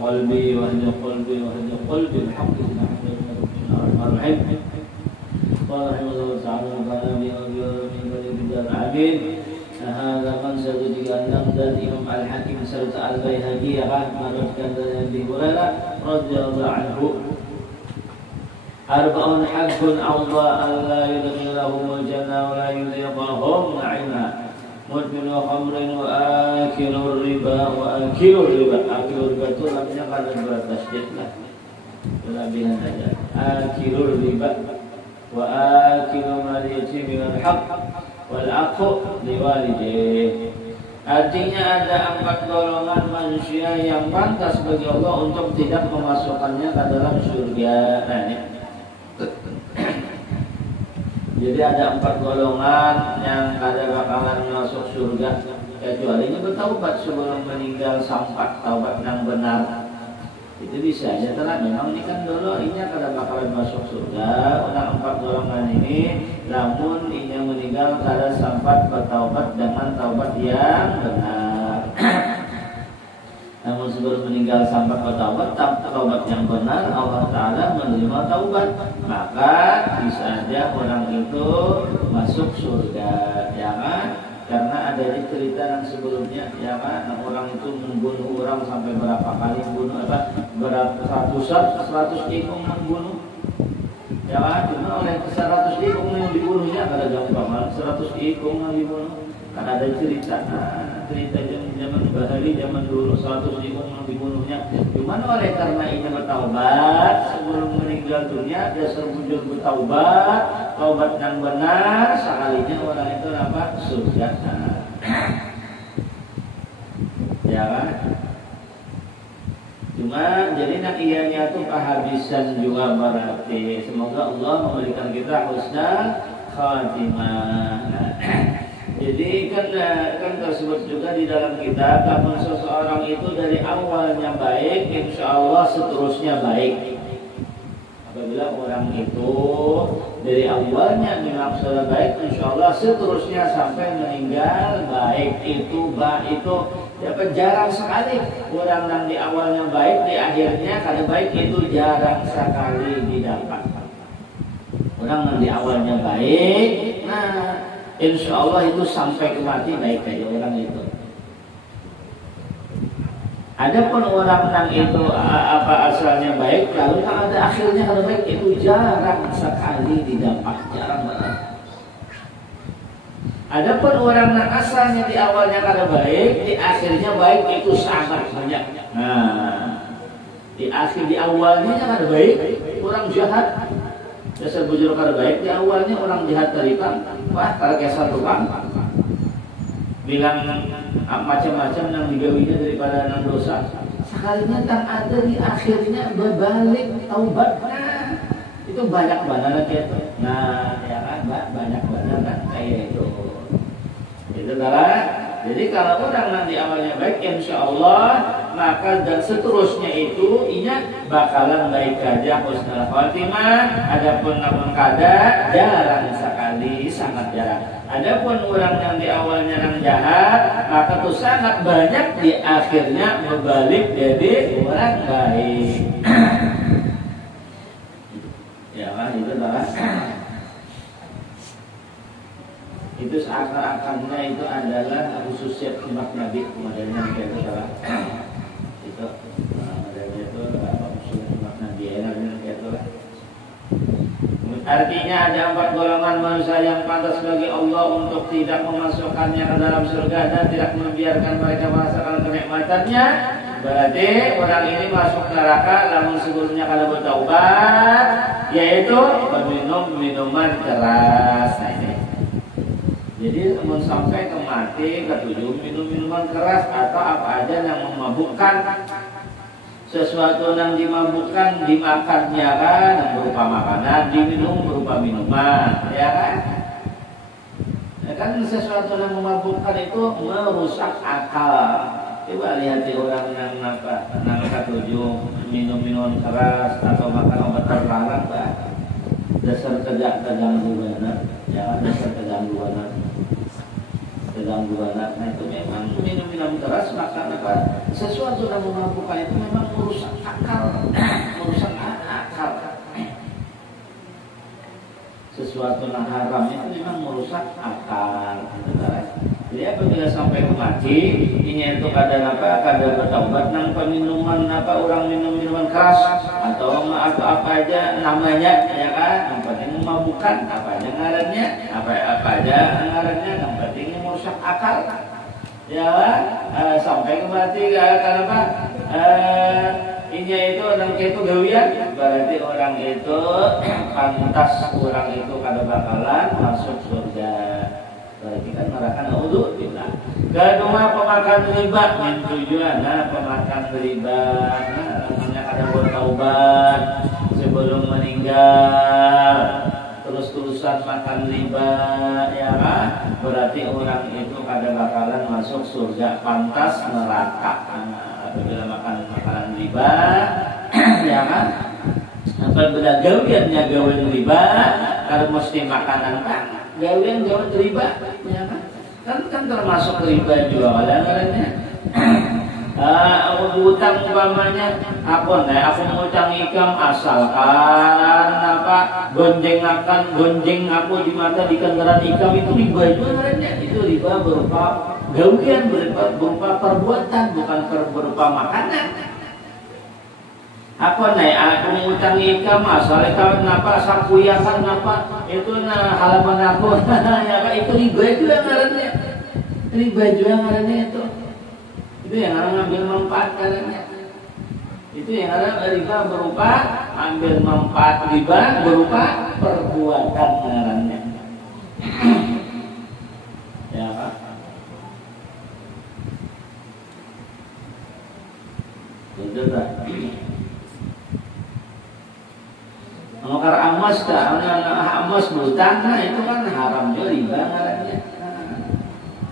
قلبي وهد قلبي وهد قلبي الحق الرحيم. قال رحمه الله تعالى وقال من كتاب Amin. Hada mansur 36 dan Imam Al-Hakim serta Al-Baihaqi meriwayatkan dari Abi Hurairah radhiyallahu anhu. Arba'un haqqun Allah alla yudkhilahumul jannah wa la yudhiqahum na'imha. Mudminu khamrin wa akilur riba wa akilur riba. Akilur riba itu namanya karena bertasydid lah. Kelebihan aja. Akilur riba wa akilu mal yatim bil haqq wal aqu liwalidayhi. Artinya ada 4 golongan manusia yang pantas bagi Allah untuk tidak memasukkannya ke dalam surga. Nah, ini. Jadi ada 4 golongan yang kada bakalan masuk surga kecuali ini bertaubat sebelum meninggal sampai taubat yang benar. Itu bisa aja telah memang ini kan dulu ini kada bakalan masuk surga. Orang 4 golongan ini namun ini meninggal kada sampai bertaubat dengan taubat yang benar. Namun sebelum meninggal sampai bertaubat, taubat yang benar Allah Ta'ala menerima taubat, maka bisa aja orang itu masuk surga, ya kan? Karena ada cerita yang sebelumnya, ya kan? Orang itu membunuh orang sampai berapa kali membunuh, berapa seratus ikung membunuh, ya kan? Cuma oleh 100 ikung yang dibunuhnya kada gampang, 100 ikung yang dibunuh. Karena ada cerita, cerita zaman bahari zaman dulu 100 ikung yang dibunuhnya. Cuman oleh karena ini bertaubat sebelum meninggal dunia, dia serbujur bertaubat, taubat yang benar, sekalinya orang itu dapat surga. Ya kan? Cuma jadi nak ianya tuh kehabisan juga berarti. Semoga Allah memberikan kita husna khatimah. Jadi kan tersebut juga di dalam kitab, kalau seseorang itu dari awalnya baik, insya Allah seterusnya baik. Apabila orang itu dari awalnya memang sudah baik, insya Allah seterusnya sampai meninggal baik. Itu dapat jarang sekali orang yang di awalnya baik, di akhirnya kada baik, itu jarang sekali didapat. Orang yang di awalnya baik, nah insya Allah itu sampai ke mati baik aja orang itu. Adapun orang yang itu asalnya baik lalu tak ada akhirnya kalau baik, itu jarang sekali didapat, jarang banget. Adapun orang yang asalnya di awalnya kada baik, di akhirnya baik, itu sangat banyak. Nah, di awalnya kada baik, orang jahat. Dasar bujur kada baik, di awalnya orang jahat tarikan, wah kada kesal tukang, bilang macam-macam yang digawinya daripada nang dosa. Sekalinya tak ada di akhirnya berbalik taubat. Nah, itu banyak banget gitu. Nah, ya kan, banyak banget kan kayak itu. Itu adalah. Jadi kalau orang nanti awalnya baik, insya Allah maka dan seterusnya itu inya bakalan baik aja husnul khatimah. Adapun namun kada jarang sekali, sangat jarang. Adapun orang yang di awalnya yang jahat, maka itu sangat banyak di akhirnya berbalik jadi orang baik. Ya kan, itu adalah. Itu seakan-akannya itu adalah khususnya umat Nabi kemudian kita adalah itu adanya itu khususnya umat Nabi itu lah. Artinya ada 4 golongan manusia yang pantas bagi Allah untuk tidak memasukkannya ke dalam surga dan tidak membiarkan mereka merasakan kenikmatannya. Berarti orang ini masuk neraka namun sebelumnya kalau bertaubat, yaitu meminum minuman keras. Nah, ini. Jadi sampai ke mati, ketujuh minum minuman keras atau apa aja yang memabukkan sesuatu yang dimabukkan dimakannya kan berupa makanan, diminum berupa minuman, ya kan? Ya kan sesuatu yang memabukkan itu merusak akal. Coba lihat orang yang ketujuh minum minuman keras atau makan obat terlarang, Pak. Dasar kegangguan, ya dasar kegangguan. Nah itu memang minum keras makan apa sesuatu yang memabukkan itu memang merusak akal, sesuatu yang haram itu memang merusak akal. Jadi apabila sampai mati, ini itu kadang bertobat nang peminuman orang minum minuman keras atau apa aja namanya, ya kan? Yang penting memabukkan apa aja ngarannya, apa aja ngarannya, yang penting merusak akal. Ya, sampai mati karena apa? Ini itu orang itu gawian, berarti orang itu pantas orang itu kada bakalan masuk surga. Berarti kan merakan udhu bila. Kedua pemakan riba, yang tujuan pemakan riba, namanya kada bertaubat sebelum meninggal, terus-terusan makan riba, ya kan? Berarti orang itu kada bakalan masuk surga, pantas neraka. Apabila makan makanan riba, ya kan? Apabila gawiannya gawian riba, kalau mesti makanan kan gawian riba, ya kan? Kan termasuk riba juga kadang-kadangnya. Utang umpamanya aku ngutang ikam asalkan gonjeng aku di mata di kendaraan ikam itu riba juga kadang-kadangnya. Itu riba berupa gawian, berupa perbuatan, bukan berupa makanan. Aku ngutang ikam asal ikam sakuyakan itu halaman aku ya kan, itu riba juga ngarannya. Riba juga ngarannya itu yang orang ambil manfaat ngarannya. Itu yang orang riba berupa ambil manfaat, riba berupa perbuatan ngarannya. Ya kan? Betul tak? Mengkar amas butang, itu kan haram juga riba ngarannya.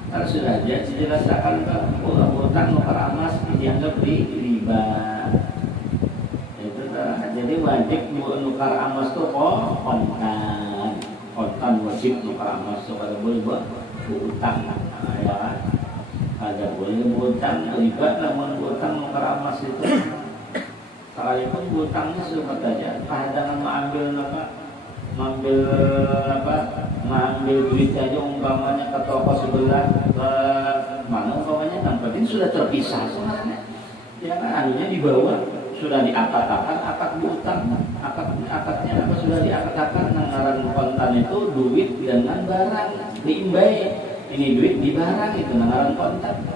Kalau sudah dijelaskan butang mengkar amas dianggap riba. Itu jadi wajib nukar amas itu kontan wajib nukar amas itu kalau boleh buat utang, ya kan? Ada boleh utang riba, namun utang nukar amas itu sekalipun hutangnya seperti aja, dengan mengambil duit aja umpamanya ke toko sebelah, mana umpamanya, yang penting sudah terpisah sebenarnya. Ya kan, anunya dibawa, sudah diakad-akad, akad hutang, akadnya apa sudah diakad-akad, ngaran kontan itu duit dengan barang diimbai, ini duit di barang itu ngaran kontan.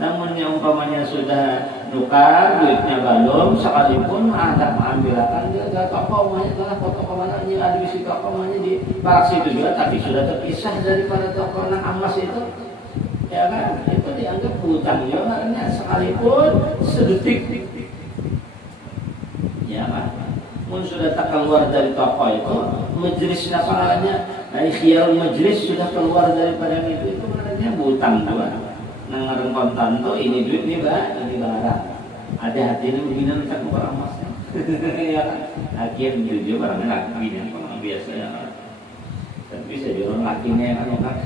Namun yang umpamanya sudah nukar, duitnya belum, sekalipun ada mengambilkan dia ke toko mana, toko mana ini ada di toko mana di barak situ juga, tapi sudah terpisah daripada toko anak amas itu, ya kan? Itu dianggap hutang juga karena sekalipun sedetik, ya kan? Pun sudah tak keluar dari toko itu, majelis nafalannya, khiyar majelis sudah keluar daripada itu maknanya hutang juga. Nangareng kontan tuh ini duit ini barang. Ada hatinya begini cak muka amasnya. Ya kan? Akhir jujur barangnya laki yang orang biasa ya. Tapi bisa jadi orang lakinya kan orang.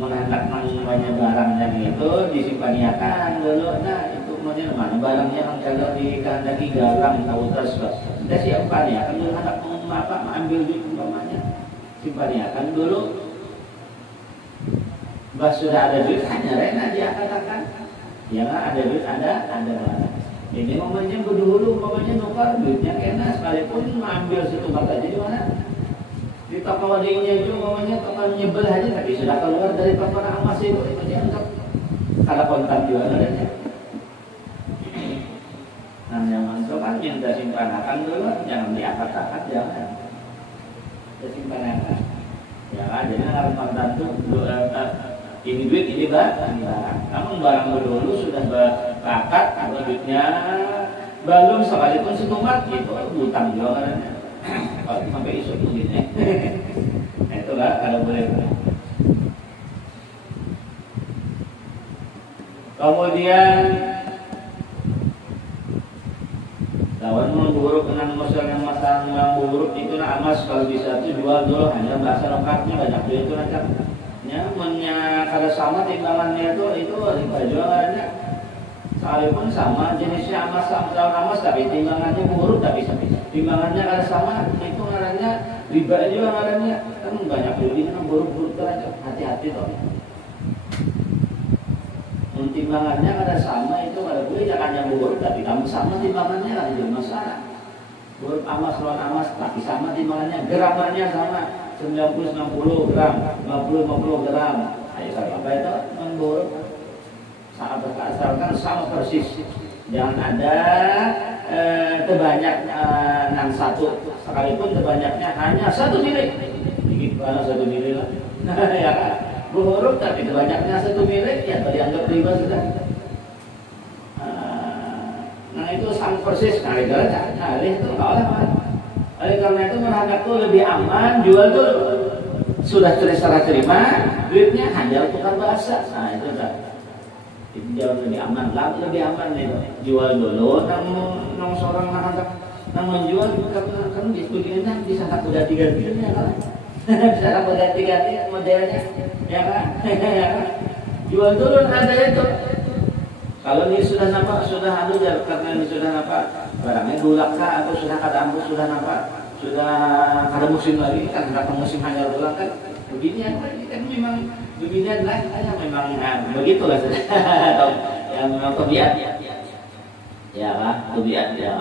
Mengangkat banyak barangnya itu disimpanyakan dulu. Nah itu mana barangnya yang kalau dikehendaki galang tahu terus. Kita siapkan ya kan dulu anak ambil duit umpamanya simpanyakan dulu. Bah sudah ada duit hanya rena dia katakan, ya kan ada duit ada barang. Ini momennya dulu momennya nukar duitnya kena sekalipun ambil situ kata jadi mana di toko wadingnya itu momennya toko nyebel aja tapi sudah keluar dari toko amas itu dianggap kada kontan juga adanya. Nah yang masuk kan minta simpanan dulu jangan diangkat-angkat jangan simpanan ya kan jadi harus kontan tuh ini duit, ini barang. Namun barang dulu sudah berangkat, duitnya belum sekalipun setumat gitu, hutang juga karena sampai isu begini. Nah itu lah kalau boleh. Kemudian lawan memburuk dengan masalah yang buruk itu nah emas kalau bisa itu jual dulu hanya bahasa lengkapnya banyak duit itu nanti. Nyamannya kalau sama timbangannya itu riba jualannya sekalipun sama jenisnya emas sama tapi timbangannya buruk tapi timbangannya kalau sama itu ngarannya riba juga ngarannya kan banyak duit kan buruk aja hati-hati toh. Timbangannya kada sama itu kada boleh jangan yang buruk tapi kamu sama timbangannya kan jadi masalah. Buruk emas lawan emas tapi sama timbangannya, gramnya sama 90-60 gram, 50-50 gram. Ayo apa itu buruk? Sangat berasalkan sama persis. Jangan ada terbanyak nan satu sekalipun terbanyaknya hanya 1 nilai. Dikit banget 1 nilai lah. Ya kan? Buruk tapi banyaknya 1 milik ya dianggap riba sudah. Nah itu sama persis itu oleh karena itu menghadap itu lebih aman jual tuh sudah terima duitnya hanya tukar bahasa. Nah itu dah itu jauh lebih aman lah, lebih aman itu jual dulu nang seorang nang menjual kan diskusinya bisa tak udah 3 ya kan. Bisa udah 3 modelnya. Ya kan? Jual dulu ada itu. Kalau ini sudah nampak, sudah karena ini sudah nampak barangnya gulak kah atau sudah kada ambil sudah nampak, sudah kada musim lagi kan datang musim hanya gulak kan. Beginian kan memang beginian lah, memang begitulah sudah. Yang memang tabiat. Ya kan? Tabiat ya.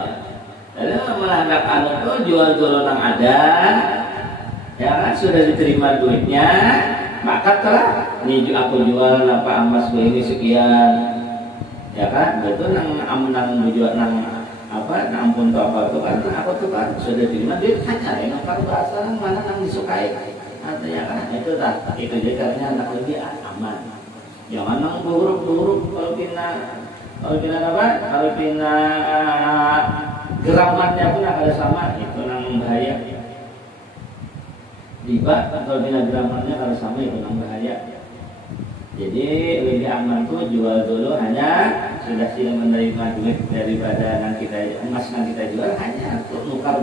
Lalu melangkah itu jual dulu nang ada. Ya kan sudah diterima duitnya. Maka telah ini aku jual apa emas ini sekian, ya kan? Betul nang jual nang apa nang ampun tuh apa tuh kan? Aku tuh kan sudah terima duit hanya yang kalau bahasa mana nang disukai, artinya kan itu tak itu juga karena anak lebih aman. Jangan nang buruk kalau pina apa? Kalau pina geramannya pun ada sama itu nang bahaya. Riba atau gramarnya kalau sama itu memang bahaya. Jadi lebih aman tuh jual dulu hanya sudah tidak menerima duit daripada yang kita emas yang kita jual hanya untuk nukar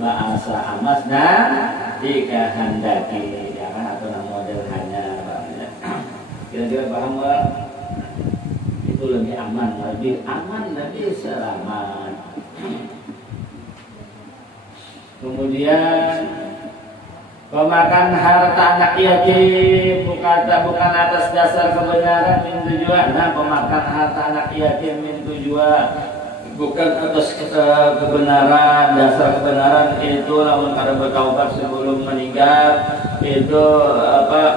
bahasa emas dan jika handaki ya kan atau model hanya kira-kira paham nggak? Itu lebih aman lebih selamat. Kemudian pemakan harta anak yatim bukan atas dasar kebenaran min tujuan. Nah, pemakan harta anak yatim min tujuan bukan atas kebenaran, dasar kebenaran itu namun kada bertaubat sebelum meninggal itu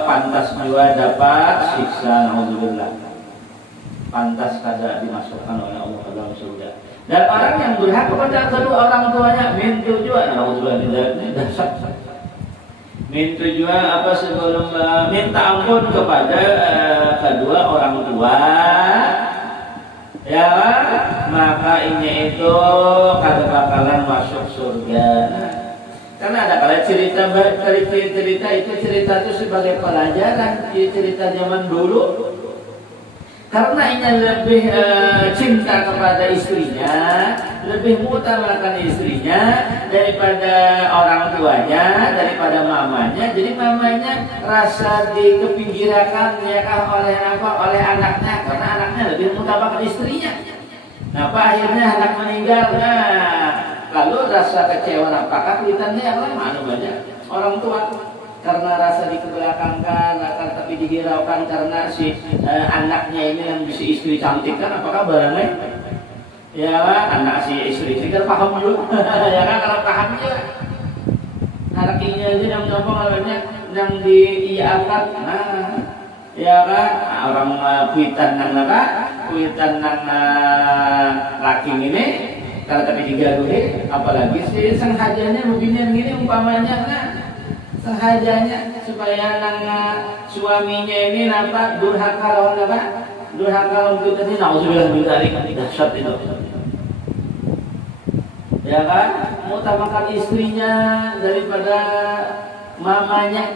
pantas juga dapat siksa naudzubillah. Pantas kada dimasukkan oleh Allah ke dalam surga. Dan orang yang berhak kepada kedua orang tuanya min tujuan naudzubillah ini dasar minta juga apa sebelum minta ampun kepada kedua orang tua ya maka ini itu kada bakalan masuk surga. Karena ada kala cerita itu cerita itu sebagai pelajaran cerita zaman dulu. Karena ini lebih cinta kepada istrinya, lebih mengutamakan istrinya daripada orang tuanya, daripada mamanya. Jadi mamanya rasa dikepinggirakan ya oleh oleh anaknya, karena anaknya lebih mengutamakan istrinya. Nah, akhirnya anak meninggal. Nah, lalu rasa kecewa apakah kelihatannya apa? Mana banyak orang tua. Karena rasa dikebelakangkan, akan tapi dihiraukan karena si anaknya ini yang si istri cantik kan, apakah barangnya? Ya anak si istri kan paham dulu, ya kan kalau paham juga. Anak ini aja yang namanya yang diiakan, nah, ya kan orang kuitan nang laki ini, kalau tapi digaduhin, apalagi si senghajanya begini umpamanya, nah. Sehajanya supaya nang suaminya ini nampak durhaka lawan apa? Durhaka lawan kita ini nauzubillah min dzalik, dahsyat itu. Ya kan? Mengutamakan istrinya daripada mamanya.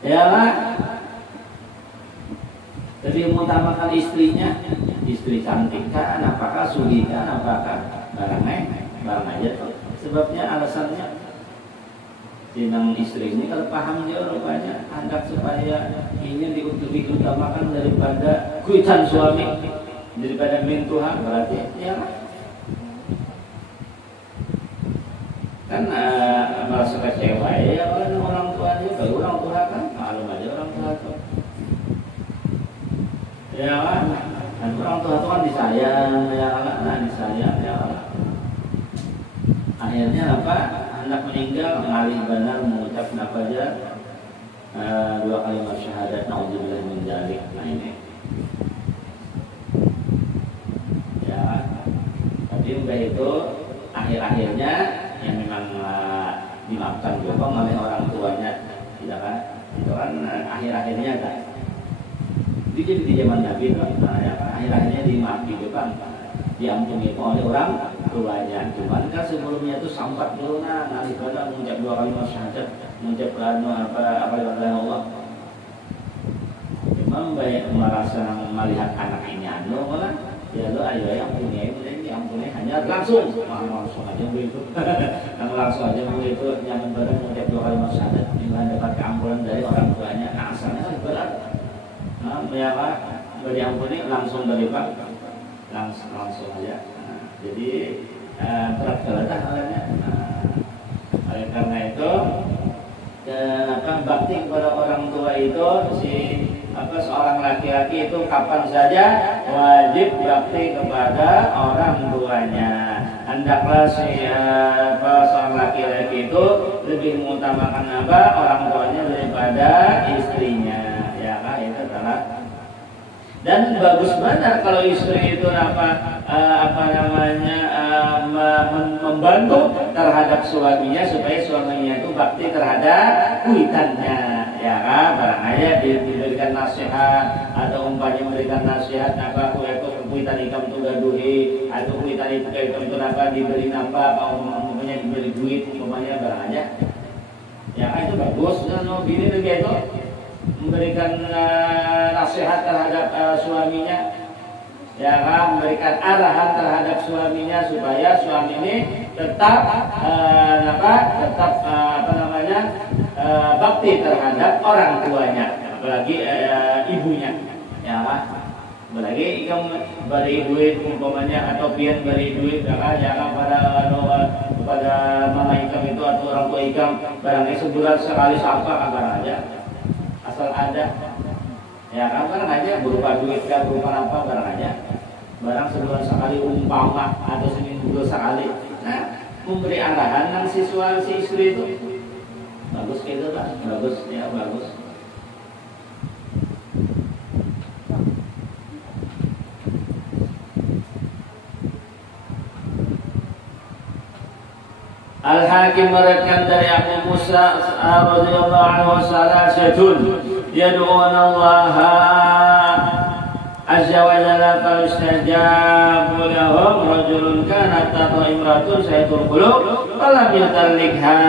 Ya kan? Jadi mengutamakan istrinya, istri cantik kan, apakah sugi kan, apakah barang aja tuh. Sebabnya alasannya sinang istri ini kalau paham dia rupanya hendak supaya ini diutamakan daripada kuitan suami, daripada min Tuhan, berarti ya kan merasa kecewa ya orang tuanya, kalau orang tua kan maklum aja orang tua tuh ya kan, dan orang tua itu kan disayang ya kan, disayang ya kan. Akhirnya apa? Hendak meninggal mengalih benar mengucap apa aja 2 kalimat syahadat naudzubillah min dzalik. Nah ini ya, tapi udah itu akhir-akhirnya yang memang dimaafkan juga oleh orang tuanya, tidak kan? Itu kan akhir-akhirnya kan. Jadi di zaman Nabi kan, ya, akhir-akhirnya dimaafkan juga, diampuni oleh orang tuanya. Cuman kan sebelumnya itu sampat dulu nanti pada mengucap 2 kalimat syahadat, mengucap apa Allah. Memang banyak merasa melihat anak ini malah ya lo ayo yang punya itu diampuni hanya langsung aja begitu. Yang langsung aja begitu, jangan bareng mengucap 2 kalimat syahadat dengan dapat keampunan dari orang tuanya. Nah asalnya berat. Ya Pak, diampuni langsung dari Pak, langsung aja. Jadi berat banget halnya. Oleh karena itu, bakti kepada orang tua itu seorang laki-laki itu kapan saja wajib bakti kepada orang tuanya. Hendaklah seorang laki-laki itu lebih mengutamakan orang tuanya daripada istrinya. Ya kan, itu adalah. Dan bagus benar kalau istri itu membantu terhadap suaminya supaya suaminya itu bakti terhadap kuitannya, ya kan? Barang aja diberikan nasihat atau umpamanya memberikan nasihat kuitan ikam tu gaduhi atau kuitan ikam tu diberi umpamanya diberi duit umpamanya barang aja, ya kan? Itu bagus. Dan bini juga itu memberikan nasihat terhadap suaminya, ya kan, memberikan arahan terhadap suaminya supaya suami ini tetap bakti terhadap orang tuanya, apalagi ibunya, ya kan. Apalagi ikam beri duit umpamanya atau pian beri duit, ya kan, pada mama ikam itu atau orang tua ikam barangnya sebulan sekali sampai kabar aja. Asal ada, ya kan, barang aja berupa duit kan, berupa apa barang aja, barang sebulan sekali umpama atau seminggu sekali. Nah, memberi arahan nang si istri itu bagus gitu kan, bagus ya bagus. Al-Hakim meriwayatkan dari Abu Musa radhiyallahu anhu salasatun yad'una Allah azza wa jalla fa yustajabu lahum rajulun kanat tata imratun sayyidul qulub falam yutallikha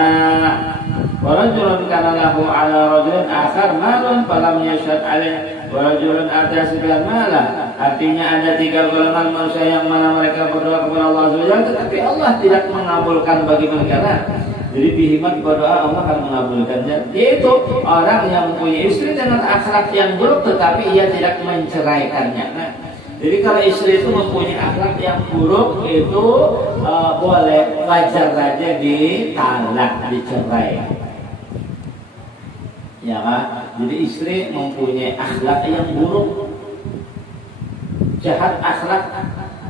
wa rajulun kana lahu ala rajulin akhar malun falam yashhad alaih wa rajulun atas bil malah. Artinya ada 3 golongan manusia yang mana mereka berdoa kepada Allah Azza wa Jalla tetapi Allah tidak mengabulkan bagi mereka. Jadi bihimat berdoa Allah akan mengabulkannya. Yaitu orang yang mempunyai istri dengan akhlak yang buruk tetapi ia tidak menceraikannya. Nah, jadi kalau istri itu mempunyai akhlak yang buruk itu boleh wajar saja ditalak, dicerai. Ya kan? Jadi istri mempunyai akhlak yang buruk, jahat akhlak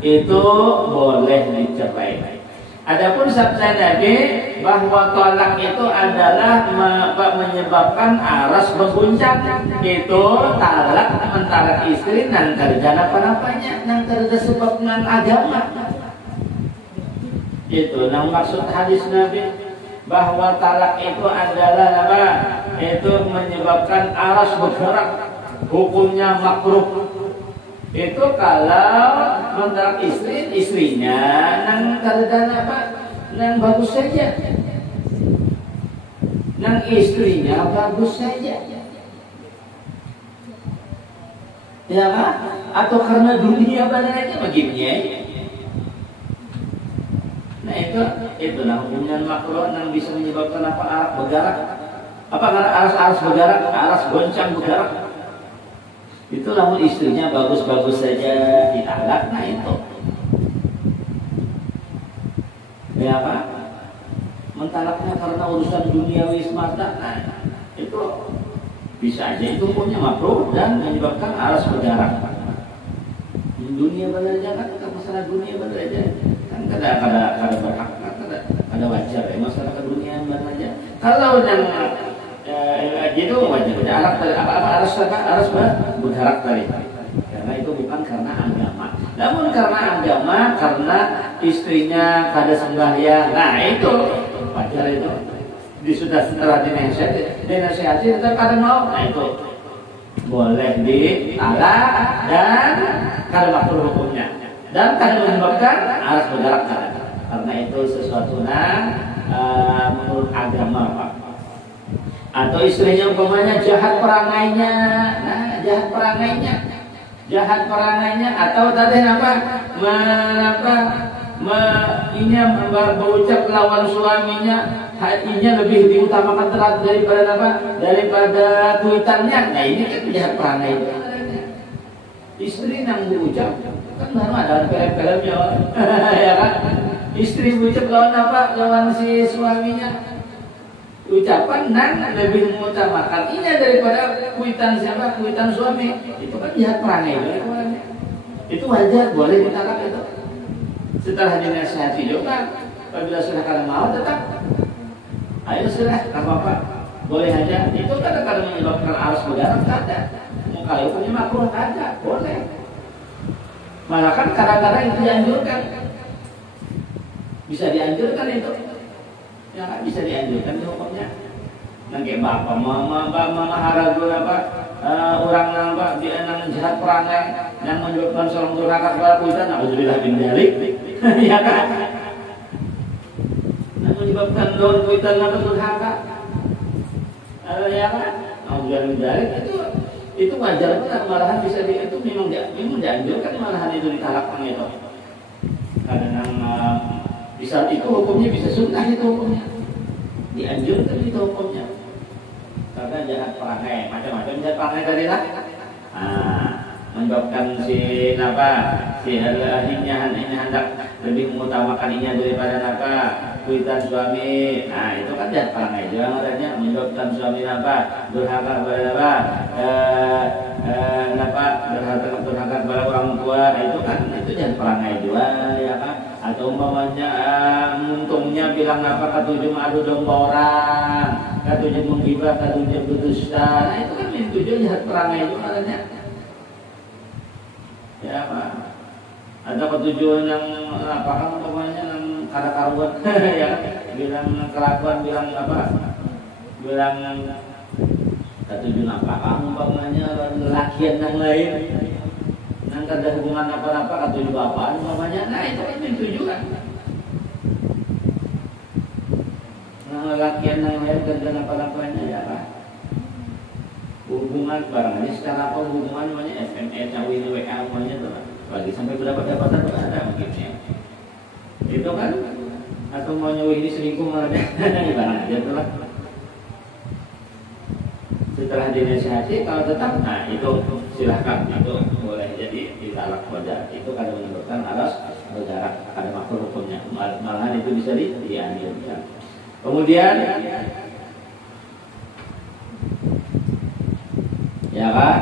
itu boleh dicerai. Adapun sabda Nabi bahwa talak itu adalah menyebabkan aras berguncang, itu talak mentalak istri nan kerja apa-apanya, nan kerja sebab nan agama. Itu nang maksud hadis Nabi bahwa talak itu adalah apa? Itu menyebabkan aras bergerak, hukumnya makruh. Itu kalau mentalak istrinya nang keadaan apa? Nang bagus saja. Nang istrinya bagus saja. Ya kan? Atau karena dunia badannya begini. Nah itu nah hukumnya makruh yang bisa menyebabkan apa arak bergerak. Apa karena aras bergerak, aras goncang bergerak. Itu namun istrinya bagus-bagus saja ditalak, nah itu. Ya apa? Mentalaknya karena urusan duniawi semata, nah itu bisa aja itu hukumnya makruh dan menyebabkan aras bergerak. Dunia belajar kan bukan masalah dunia belajar. Kada berhak, kada wajar ya masalah keduniaan belajar. Kalau yang gitu wajar. Harus bergerak tadi. Karena itu bukan karena agama. Namun karena agama, karena istrinya kada sembahyang. Nah itu wajar itu. Sudah setelah dinasihati tetap kada mau. Nah itu boleh ditalak dan kada makruh hukumnya. Dan kada menyebabkan harus bergerak karena itu sesuatu menurut agama Pak. Atau istrinya umpamanya jahat perangainya, nah jahat perangainya atau tadi berucap lawan suaminya, hatinya lebih diutamakan daripada kuitannya. Nah ini kan jahat perangai. Istri yang berucap kan baru ada film-filmnya ya kan, istri berucap lawan si suaminya, ucapan lebih mengutamakan ini daripada kuitan suami. Itu kan jahat perangai. Itu wajar, boleh ditalak itu setelah dinasihati juga. Apabila sudah kada mau tetap ayo sudah apa boleh aja. Itu kadang-kadang menyebabkan arus bergerak kada. Kalau punya makruh kada boleh. Malah kan kadang-kadang itu dianjurkan. Bisa dianjurkan itu. Ya kan bisa dianjurkan itu hukumnya. Nang kayak bapak, mama haragu orang nang dia nang jahat perangai, nang menyebabkan seorang durhaka kepada kuitan, alhamdulillah bin dzalik. Ya kan? Nang menyebabkan lawan kuitan atau durhaka. Ya kan? Alhamdulillah bin dzalik itu wajar pun, malahan bisa itu memang dianjurkan malahan itu ditalak itu. Karena di saat itu hukumnya bisa sunnah itu hukumnya. Dianjurkan itu hukumnya. Karena jahat perangai, macam-macam jahat perangai tadi lah. Menyebabkan si adiknya hendak lebih mengutamakan ini daripada kuitan suami. Nah itu kan jahat perangai juga adanya, menyebabkan suami durhaka kepada durhaka kepada orang tua. Itu kan itu jahat perangai juga ya kan. Atau umpamanya untungnya bilang katujuh adu domba orang, katujuh menggibah, katujuh berdusta. Nah itu kan tujuh jahat perangai juga adanya. Ya Pak. Ada ketujuan yang umpamanya yang kada karuan ya, bilang kelakuan, bilang ketujuh umpamanya lelakian yang lain. Nang kada hubungan apa-apa ketujuh apaan umpamanya. Nah itu kan tujuan. Nang lelakian yang lain kada apa-apanya ya Pak. Hubungan barangnya secara apa hubungan namanya SMS, WA namanya tuh. Lagi sampai berapa dapatan tuh ada mungkin. Itu kan atau mau nyawi ini selingkuh malah barang aja tuh lah. Setelah dinasihati kalau tetap, nah itu silahkan, itu boleh jadi ditalak wajar. Itu kadang menyebabkan aras bergerak, ada makruh hukumnya. Malahan itu bisa dianjurkan. Kemudian ya kan?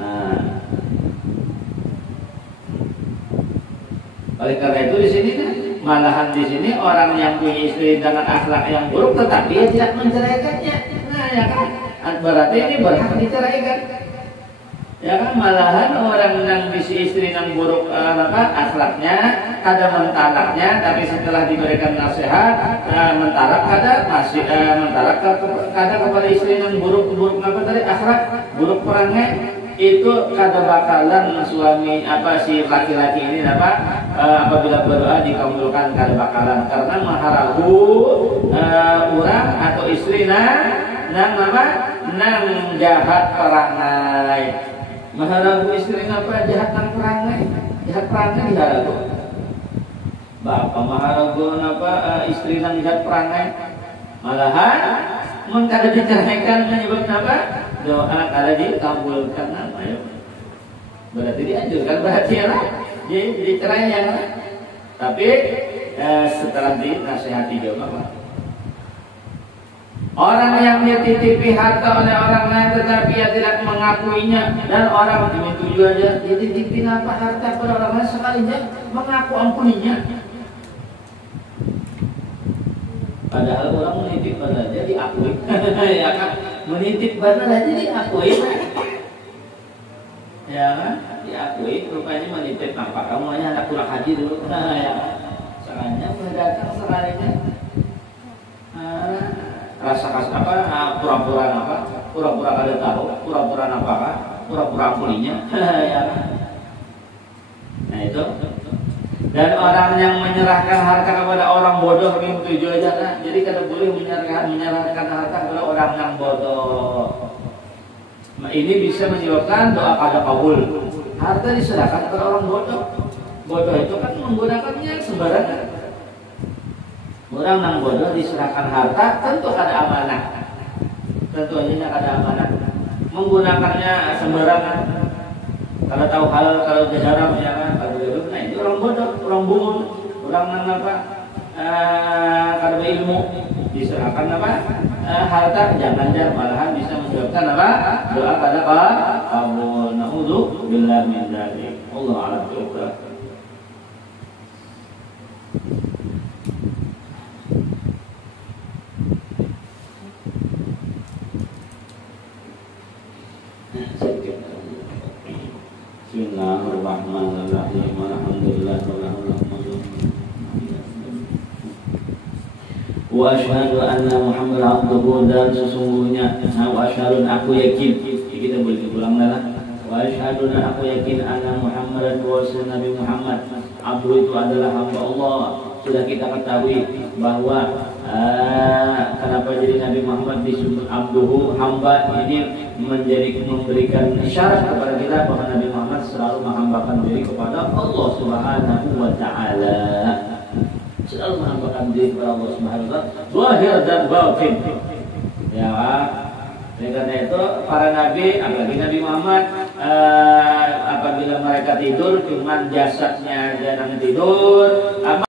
Nah, oleh karena itu di sini malahan di sini orang yang punya istri dengan akhlak yang buruk tetapi dia tidak menceraikannya. Nah, ya kan? Berarti ini berhak diceraikan. Ya kan, malahan orang yang bisi istri yang buruk akhlaknya, kada mentalaknya, tapi setelah diberikan nasihat mentalak kada masih mentalak kada kepada istri yang buruk tadi akhlak, buruk perangai, itu kada bakalan suami si laki-laki ini apabila berdoa dikabulkan kada bakalan, karena maharagu orang atau istri nang jahat perangai. Maharagu istri jahat nang perangai, jahat perangai diharagu. Bapak maharagu istri nang jahat perangai, malahan mun kada diceraikan menyebabkan doa kada dikabulkan berarti dianjurkan berarti ya jadi cerainya tapi setelah dinasihati juga orang yang dititipi harta oleh orang lain tetapi ia tidak mengakuinya, dan orang itu juga aja dititipi harta pada orang lain sekalinya mengaku ampuninya, padahal orang menitip benar aja diakui. Ya kan, menitip benar aja diakui, ya kan, diakui. Rupanya menitip nampak kamu hanya anak kurang haji dulu, ya kan, sekalinya datang sekalinya rasa pura-pura kada tahu, pura-pura pura-pura ampuninya. Ya kan? Nah itu. Dan orang yang menyerahkan harta kepada orang bodoh ini tujuh aja kan. Jadi kada boleh menyerahkan harta kepada orang yang bodoh. Nah, ini bisa menyebabkan doa kada kabul. Harta diserahkan kepada orang bodoh. Bodoh itu kan menggunakannya sembarangan. Orang yang bodoh diserahkan harta tentu ada amanah, tentu aja ada amanah, menggunakannya sembarangan. Kalau tahu halal, kalau haram ya kan, kalau itu, nah itu orang bodoh, orang bungun, orang yang kada berilmu, diserahkan harta, jangan malahan bisa menyebabkan doa kada kabul. Na'udzu billahi min dzalik. Allah a'lam bishawab. Bismillahirrahmanirrahim. Alhamdulillahirabbil wa asyhadu anna Muhammadan abduhu, dan sesungguhnya wa asyhadu, aku yakin, kita boleh ulang lah. Wa asyhadu, aku yakin anna Muhammadan rasul Nabi Muhammad abduhu itu adalah hamba Allah. Sudah kita ketahui bahwa kenapa jadi Nabi Muhammad disebut abduhu, hamba, ini memberikan isyarat kepada kita bahwa Nabi Muhammad selalu menghambakan diri kepada Allah Subhanahu wa taala. Selalu menghambakan diri kepada Allah Subhanahu wa taala, zahir dan batin. Ya, karena itu para nabi, apalagi Nabi Muhammad, apabila mereka tidur cuman jasadnya jarang tidur,